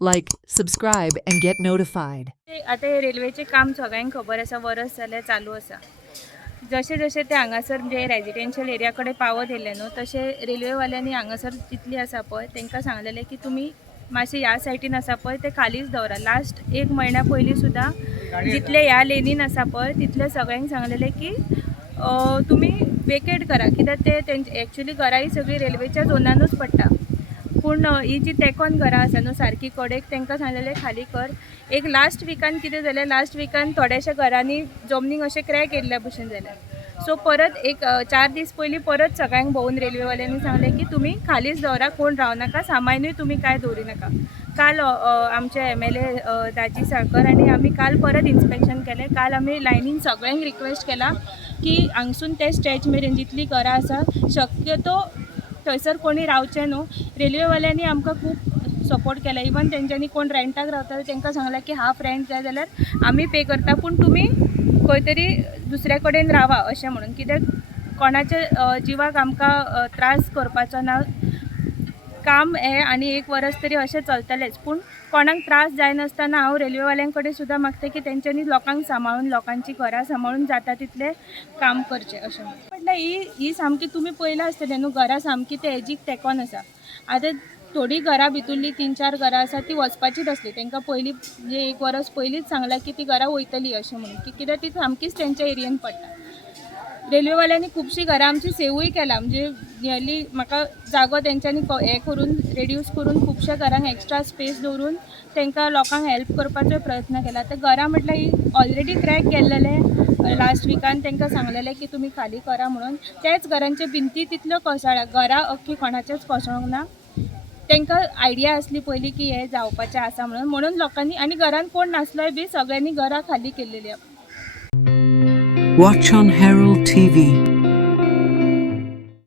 Like, subscribe, and get notified. आता हे रेल्वेचे काम सगळ्यांक खबर आसा, वर्स जाल्यार चालू आसा. जशे जशे ते हांगासर म्हणजे रेजिडेन्शियल एरियाकडे पावत येयले न्हू तशे रेल्वेवाल्यांनी हांगासर जितली आसा पळय तांकां सांगलेलें की तुमी मातशे ह्या सायटीन आसा पळय ते खालीच दवरा. लास्ट 1 म्हयन्या पयलीं सुद्दां जितले ह्या लेनीन आसा पळय तितले सगळ्यांक सांगलेलें की तुमी वेकेट करा, कित्याक ते तेंची एक्चुली घरां ही सगळीं रेल्वेच्या झोनानूच पडटा. पूण ही जी तेकोन घरां आसा न्हू सारकी कडेक तांकां सांगलेलें खाली कर. एक लास्ट विकान कितें जालें, लास्ट विकान थोड्याशा घरांनी जमनीक अशें क्रॅक येयल्ल्या भशेन जालें. सो परत एक 4 दीस पयलीं परत सगळ्यांक भोवून रेल्वेवाल्यांनी सांगलें की तुमी खालीच दवरा, कोण रावनाका, सामानूय तुमी कांय दवरी नाका. काल आमचे MLA दाजी साळकर आनी आमी काल परत इन्स्पेक्शन केलें. काल आमी लायनीन सगळ्यांक रिक्वेस्ट केला की हांगसून ते स्टॅच मेरेन जितली घरां आसा शक्यतो थंयसर कोणी रावचें न्हू. रेल्वेवाल्यांनी आमकां खूब सपोर्ट केला. इवन तेंच्यांनी कोण रेंटाक रावता तांकां सांगलां की हाफ रेंट जाय जाल्यार आमी पे करता, पूण तुमी खंय तरी दुसरे कडेन रावा अशें म्हणून. कित्याक कोणाच्या जिवाक आमकां त्रास करपाचो ना. काम हें आनी 1 वर्स तरी अशें चलतलेंच, पूण कोणाक त्रास जायनासतना हांव रेल्वेवाल्यां कडेन सुद्दां मागता की तेंच्यांनी लोकांक सांबाळून, लोकांची घरां सांबाळून जाता तितलें काम करचें अशें म्हटल्यार ही सामकी तुमी पयलां आसतलें न्हू, घरां सामकी ते हेजीक तेकोन आसा. आतां थोडीं घरां भितुरलीं 3-4 घरां आसा ती वचपाचीच आसली. तांकां पयलीं म्हणजे 1 वर्स पयलींच सांगलां की ती घरां वयतलीं अशें म्हणून, की कित्याक ती सामकीच तेंच्या एरियेन पडटा. रेल्वेवाल्यांनी खुबशीं घरां आमची सेवूय केला, म्हणजे नियरली म्हाका जागो तेंच्यांनी हें करून रेड्यूस करून खुबश्या घरांक एक्स्ट्रा स्पेस दवरून तांकां लोकांक हेल्प करपाचो प्रयत्न केला. ते घरां म्हटल्यार ही ऑलरेडी क्रॅक गेल्लेले. लास्ट विकान तांकां सांगलेलें की तुमी खाली करा म्हणून. त्याच घरांचे भिंती तितल्यो कोसळ्ळ्या, घरां अख्खी कोणाचेच कोसळूंक ना. तांकां आयडिया आसली पयलीं की हें जावपाचें आसा म्हणून लोकांनी, आनी घरान कोण नासलोय बी सगळ्यांनी घरां खाली केल्लेलीं. Watch on Herald TV.